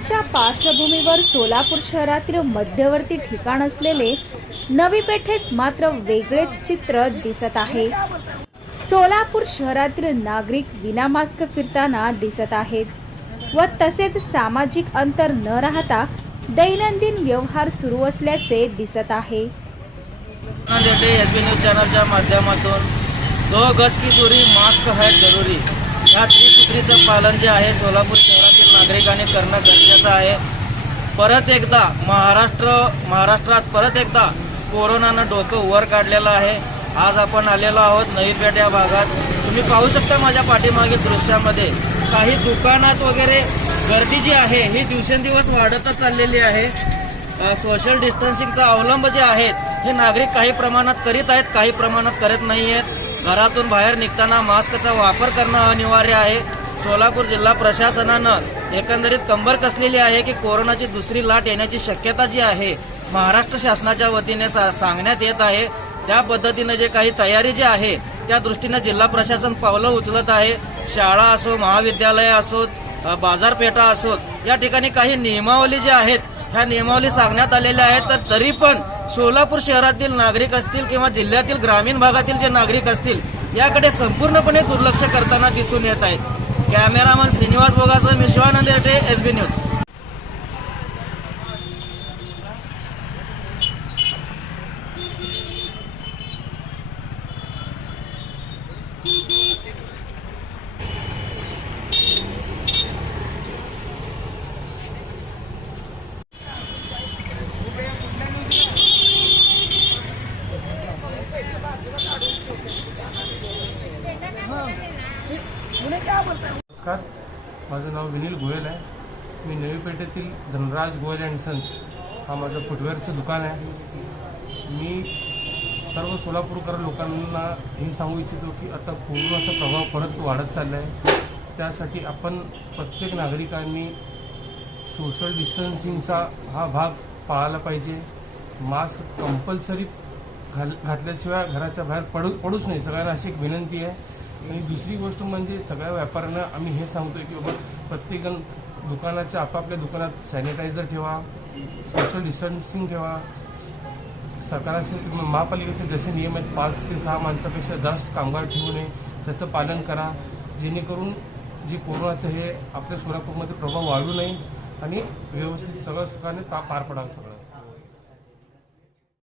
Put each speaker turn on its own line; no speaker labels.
कोरोनाच्या पार्श्वभूमीवर सोलापूर शहरातील मध्यवर्ती ठिकाण असलेले नवी पेठेत मात्र वेगळेच चित्र दिसत आहे. सोलापूर शहरातील नागरिक विनामास्क फिरताना दिसत आहेत व तसेच सामाजिक अंतर न राहता दैनंदिन व्यवहार सुरू असल्याचे दिसत आहे.
न्यूज चॅनलच्या माध्यमातून दो गज की दूरी मास्क है जरुरी. या त्रिसूत्रीचं पालन जे आहे सोलापूर शहरातील नागरिकांनी करणं गरजेचं आहे. परत एकदा महाराष्ट्र महाराष्ट्रात परत एकदा कोरोनानं डोकं वर काढलेलं आहे. आज आपण आलेलो आहोत नवीपेठ या भागात. तुम्ही पाहू शकता माझ्या पाठीमागील दृश्यामध्ये काही दुकानात वगैरे गर्दी जी आहे ही दिवसेंदिवस वाढतच चाललेली आहे. सोशल डिस्टन्सिंगचा अवलंब जे आहेत हे नागरिक काही प्रमाणात करीत आहेत काही प्रमाणात करत नाही आहेत घरातून बाहेर निघताना मास्कचा वापर करणं अनिवार्य आहे. सोलापूर जिल्हा प्रशासनानं एकंदरीत कंबर कसलेली आहे की कोरोनाची दुसरी लाट येण्याची शक्यता जी आहे महाराष्ट्र शासनाच्या वतीने सा सांगण्यात येत आहे. त्या पद्धतीनं जे काही तयारी जी आहे त्या दृष्टीनं जिल्हा प्रशासन पावलं उचलत आहे. शाळा असो महाविद्यालय असोत बाजारपेठा असोत या ठिकाणी काही नियमावली ज्या आहेत ह्या नियमावली सांगण्यात आलेल्या आहेत तर तरी पण सोलापूर शहरातील नागरिक असतील किंवा जिल्ह्यातील ग्रामीण भागातील जे नागरिक असतील याकडे संपूर्णपणे दुर्लक्ष करताना दिसून येत आहेत कॅमेरामन श्रीनिवास बोगासह मी Shivanand Yete S B news.
नमस्कार. माझं नाव विनील गोयल आहे. मी नवी पेठेतील धनराज गोयल अँड सन्स हा माझं फुटवेअरचं दुकान आहे. मी सर्व सोलापूरकर लोकांना हे सांगू इच्छितो की आता कोरोनाचा प्रभाव परत वाढत चालला आहे त्यासाठी आपण प्रत्येक नागरिकांनी सोशल डिस्टन्सिंगचा हा भाग पाळायला पाहिजे. मास्क कंपल्सरी घाल घातल्याशिवाय घराच्या बाहेर पडू पडूच नाही. सगळ्यांना अशी एक विनंती आहे. आणि दुसरी गोष्ट म्हणजे सगळ्या व्यापाऱ्यांना आम्ही हे सांगतोय की बाबा प्रत्येकजण दुकानाच्या आपापल्या दुकानात सॅनिटायझर ठेवा सोशल डिस्टन्सिंग ठेवा. सरकाराचे महापालिकेचे जसे नियम आहेत पाच ते सहा माणसापेक्षा जास्त कामगार ठेवू नये. त्याचं पालन करा. जेणेकरून जे कोरोनाचं हे आपल्या सोलापूरमध्ये प्रभाव वाढू नये आणि व्यवस्थित सगळं सुखाने पा पार पडावं सगळं.